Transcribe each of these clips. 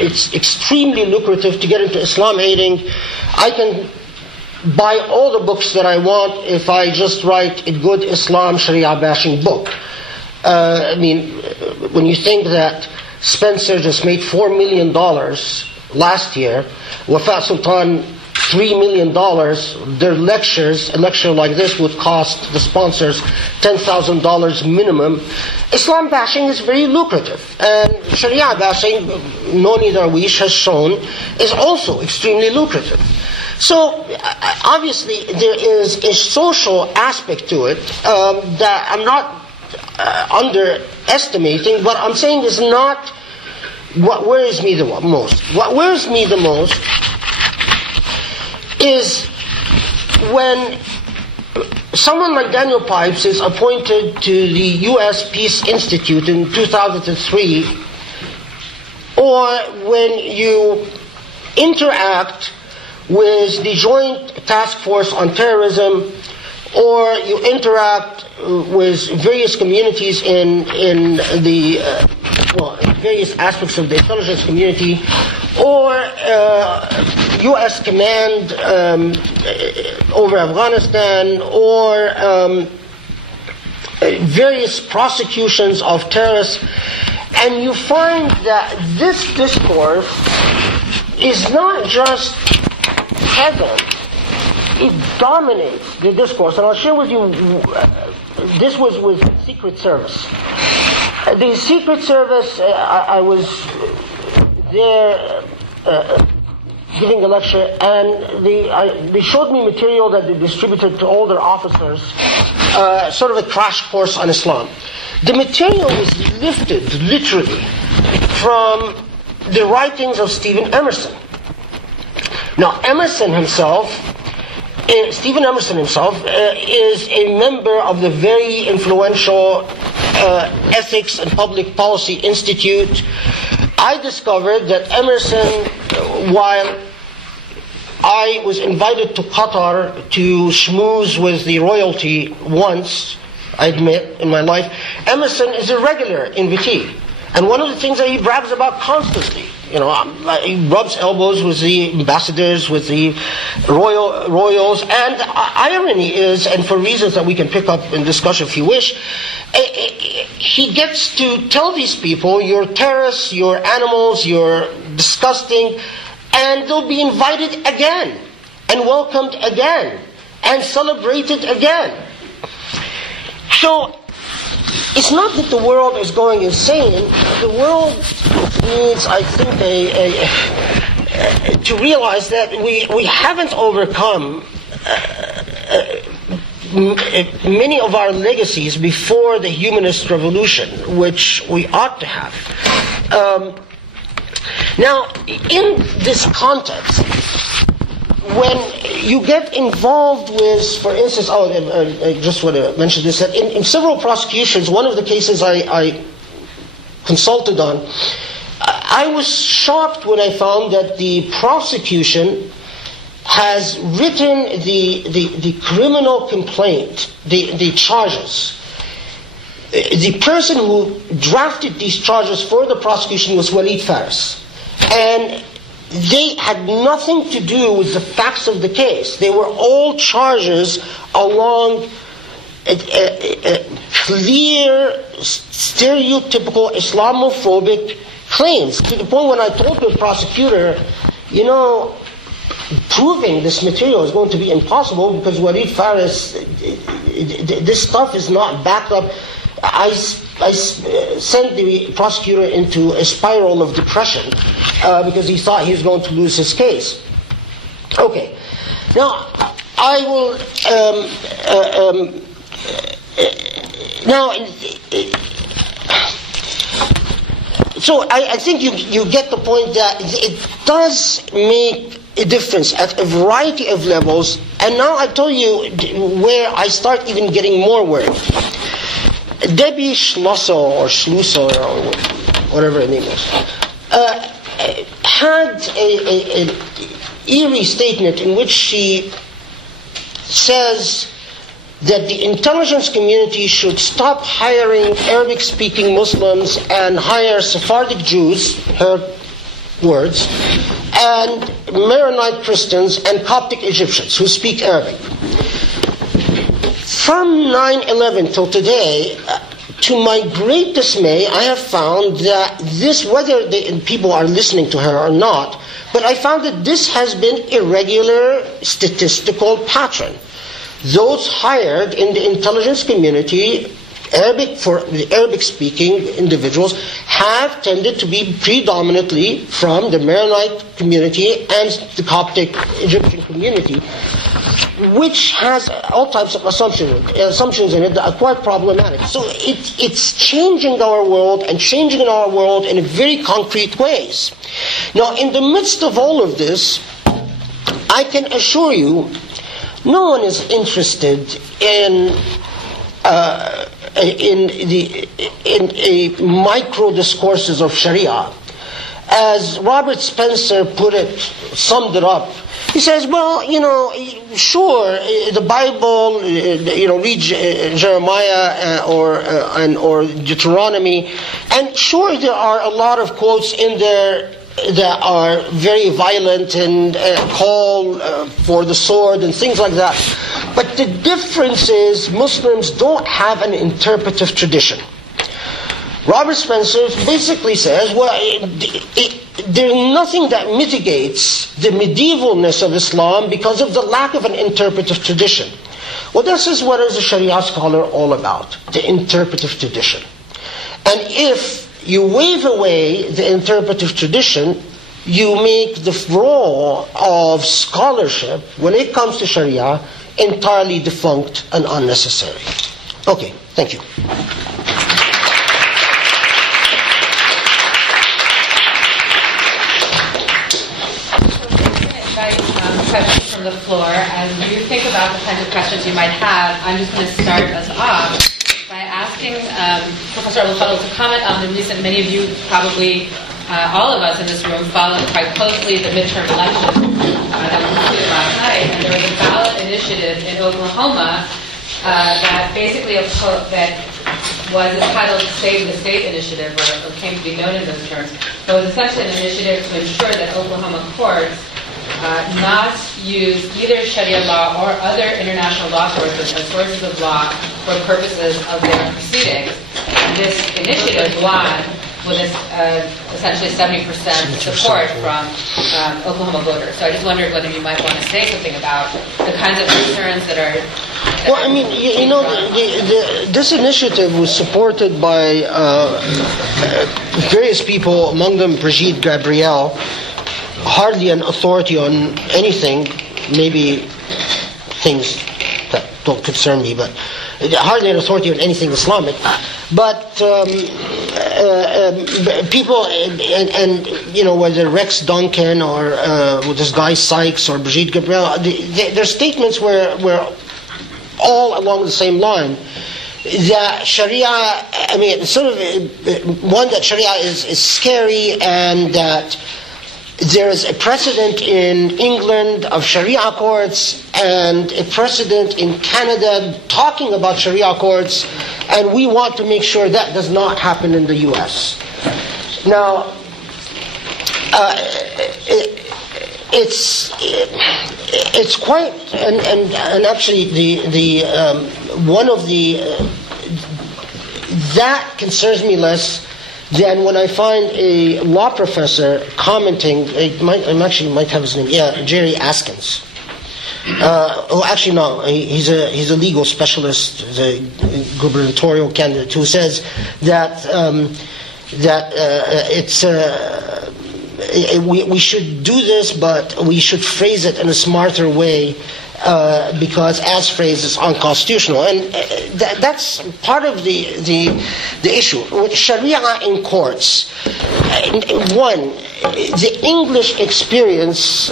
it's extremely lucrative to get into Islam hating. I can buy all the books that I want if I just write a good Islam Sharia bashing book. I mean, when you think that Spencer just made $4 million last year, Wafa Sultan $3 million, their lectures, a lecture like this would cost the sponsors $10,000 minimum. Islam bashing is very lucrative. And Sharia bashing, Noni Darwish has shown, is also extremely lucrative. So, obviously, there is a social aspect to it that I'm not underestimating, but I'm saying is not what worries me the most. What worries me the most is when someone like Daniel Pipes is appointed to the U.S. Peace Institute in 2003, or when you interact with the Joint Task Force on Terrorism, or you interact with various communities in the various aspects of the intelligence community, or U.S. command over Afghanistan, or various prosecutions of terrorists, and you find that this discourse is not just present, it dominates the discourse. And I'll share with you, this was with Secret Service. The Secret Service, I was there giving a lecture, and they showed me material that they distributed to all their officers, sort of a crash course on Islam. The material was lifted, literally, from the writings of Stephen Emerson. Now, Stephen Emerson himself is a member of the very influential Ethics and Public Policy Institute. I discovered that Emerson, while I was invited to Qatar to schmooze with the royalty once, I admit, in my life, Emerson is a regular invitee. And one of the things that he brags about constantly, he rubs elbows with the ambassadors, with the royals, and irony is, and for reasons that we can pick up in discussion if you wish, he gets to tell these people, you're terrorists, you're animals, you're disgusting, and they'll be invited again, and welcomed again, and celebrated again. So, it's not that the world is going insane. The world needs, I think, to realize that we haven't overcome many of our legacies before the humanist revolution, which we ought to have. Now, in this context, when you get involved with, for instance, I just want to mention this, that in several prosecutions, one of the cases I consulted on, I was shocked when I found that the prosecution has written the criminal complaint, the charges. The person who drafted these charges for the prosecution was Walid Faris. And they had nothing to do with the facts of the case. They were all charges along clear, stereotypical Islamophobic claims. To the point when I told the prosecutor, proving this material is going to be impossible because Walid Faris, this stuff is not backed up. I sent the prosecutor into a spiral of depression because he thought he was going to lose his case. Okay. Now, I will... So I think you get the point that it does make a difference at a variety of levels. And now I tell you where I start even getting more worried. Debbie Schlusser or whatever her name was, had an eerie statement in which she says that the intelligence community should stop hiring Arabic-speaking Muslims and hire Sephardic Jews, her words, and Maronite Christians and Coptic Egyptians who speak Arabic. From 9/11 till today, to my great dismay, I have found that this, whether people are listening to her or not, but I found that this has been irregular statistical pattern. Those hired in the intelligence community, for the Arabic-speaking individuals, have tended to be predominantly from the Maronite community and the Coptic Egyptian community, which has all types of assumptions in it that are quite problematic. So it's changing our world and changing our world in very concrete ways. Now, in the midst of all of this, I can assure you, no one is interested in a micro discourses of Sharia. As Robert Spencer summed it up, he says, well, sure, the Bible, read Jeremiah or Deuteronomy, and sure, there are a lot of quotes in there that are very violent and call for the sword and things like that. But the difference is Muslims don't have an interpretive tradition. Robert Spencer basically says, well, there's nothing that mitigates the medievalness of Islam because of the lack of an interpretive tradition. Well, this is what is a Sharia scholar all about, the interpretive tradition. And if you wave away the interpretive tradition, you make the role of scholarship, when it comes to Sharia, entirely defunct and unnecessary. Okay, thank you. Questions from the floor. As you think about the kinds of questions you might have, I'm just going to start us off by asking Professor Abou El Fadl to comment on the recent, many of you, probably all of us in this room, followed quite closely the midterm election that was completed last night. And there was a ballot initiative in Oklahoma that basically that was entitled Save the State Initiative, or came to be known in those terms. It was essentially an initiative to ensure that Oklahoma courts not use either Sharia law or other international law sources as sources of law for purposes of their proceedings. And this initiative won with essentially 70% support from Oklahoma voters. So I just wondered whether you might want to say something about the kinds of concerns that are... Well, I mean, this initiative was supported by various people, among them Brigitte Gabriel, hardly an authority on anything, maybe things that don't concern me, but hardly an authority on anything Islamic. But people, and whether Rex Duncan or this guy Sykes or Brigitte Gabriel, their statements were all along the same line. That Sharia, I mean, sort of one, that Sharia is scary, and that there is a precedent in England of Sharia courts and a precedent in Canada talking about Sharia courts, and we want to make sure that does not happen in the U.S. Now, it's quite, and actually the one of the that concerns me less than when I find a law professor commenting. I might have his name. Yeah, Jerry Askins. Actually, no. He's a legal specialist, the gubernatorial candidate, who says that we should do this, but we should phrase it in a smarter way, because as phrased is unconstitutional, and that's part of the issue with Sharia in courts. One, the English experience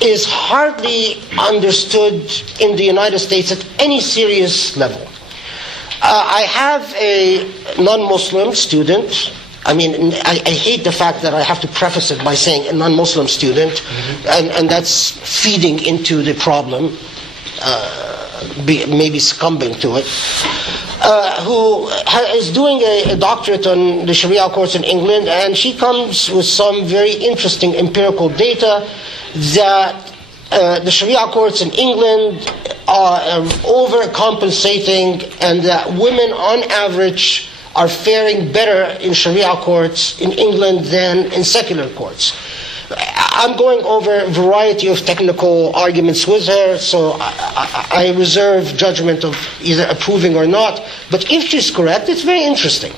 is hardly understood in the United States at any serious level. I have a non-Muslim student. I mean, I hate the fact that I have to preface it by saying a non-Muslim student, and that's feeding into the problem, maybe succumbing to it. who is doing a doctorate on the Sharia courts in England, and she comes with some very interesting empirical data that the Sharia courts in England are overcompensating, and that women on average are faring better in Sharia courts in England than in secular courts. I'm going over a variety of technical arguments with her, so I reserve judgment of either approving or not. But if she's correct, it's very interesting.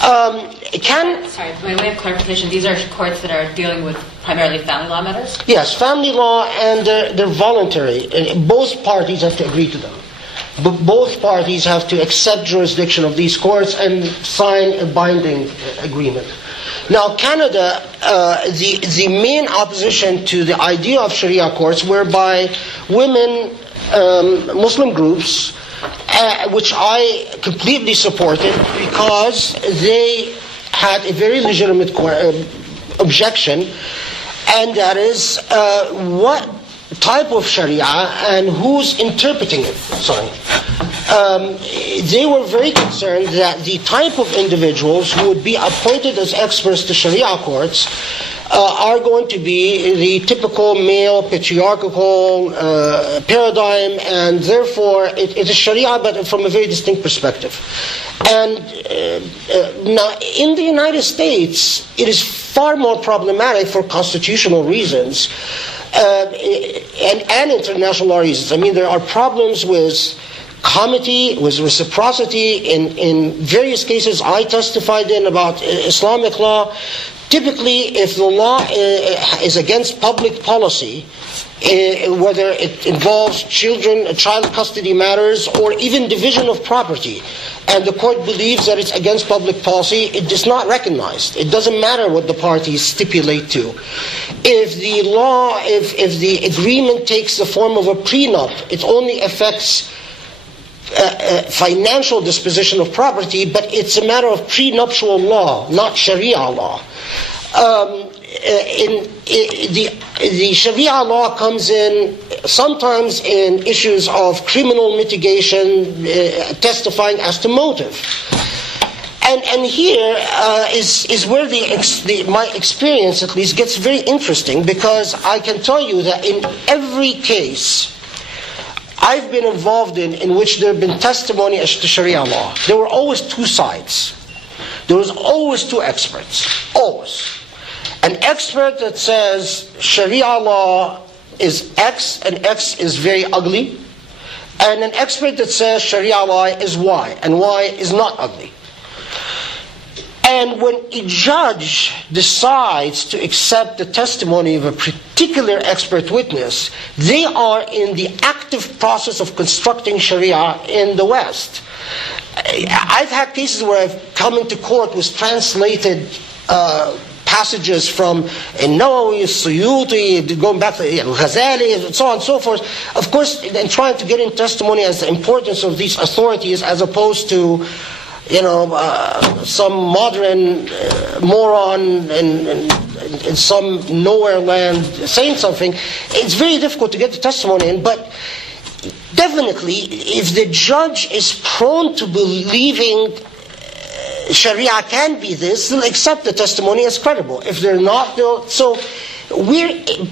Sorry, by way of clarification, these are courts that are dealing with primarily family law matters? Yes, family law, and they're voluntary. Both parties have to agree to them. Both parties have to accept jurisdiction of these courts and sign a binding agreement. Now, Canada, the main opposition to the idea of Sharia courts, whereby women, Muslim groups, which I completely supported, because they had a very legitimate objection, and that is what type of Sharia and who's interpreting it. They were very concerned that the type of individuals who would be appointed as experts to Sharia courts are going to be the typical male patriarchal paradigm, and therefore it is Sharia, but from a very distinct perspective. And now in the United States, it is far more problematic for constitutional reasons and international law reasons. I mean, there are problems with comity, with reciprocity. In various cases I testified in about Islamic law. Typically, if the law is against public policy, whether it involves child custody matters, or even division of property, and the court believes that it's against public policy, it is not recognized. It doesn't matter what the parties stipulate to. If the law, if the agreement takes the form of a prenup, it only affects financial disposition of property, but it's a matter of prenuptial law, not Sharia law. The Sharia law comes in sometimes in issues of criminal mitigation, testifying as to motive. And here is where my experience, at least, gets very interesting, because I can tell you that in every case I've been involved in which there have been testimony as to Sharia law, there were always two sides. There was always two experts. Always. An expert that says Sharia law is X and X is very ugly, and an expert that says Sharia law is Y and Y is not ugly. And when a judge decides to accept the testimony of a particular expert witness, they are in the active process of constructing Sharia in the West. I've had cases where I've come into court with translated passages from Nawawi, Suyuti, going back to Ghazali, and so on and so forth. Of course, and trying to get in testimony as the importance of these authorities, as opposed to some modern moron in some nowhere land saying something. It's very difficult to get the testimony in, but definitely, if the judge is prone to believing Sharia can be this, they'll accept the testimony as credible. If they're not, they'll... So the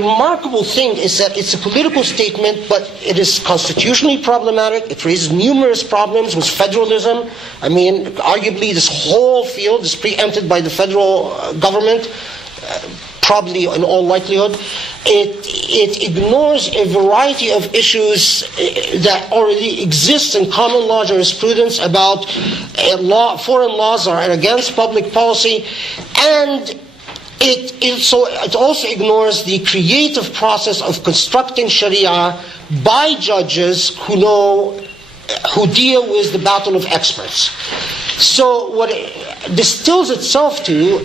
remarkable thing is that it's a political statement, but it is constitutionally problematic. It raises numerous problems with federalism. I mean, arguably this whole field is preempted by the federal government, probably in all likelihood. It ignores a variety of issues that already exist in common law jurisprudence about foreign laws are against public policy, and it also ignores the creative process of constructing Sharia by judges who deal with the battle of experts. So what it distills itself to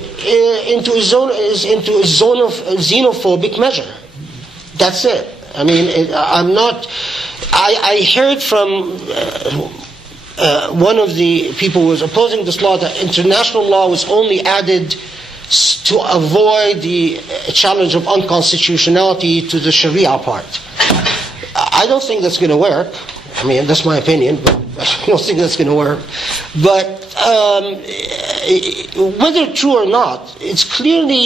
into a zone of xenophobic measure. That's it. I mean, I heard from one of the people who was opposing this law that international law was only added to avoid the challenge of unconstitutionality to the Sharia part. I don't think that's going to work. I mean, that's my opinion, but I don't think that's going to work. But whether true or not, it's clearly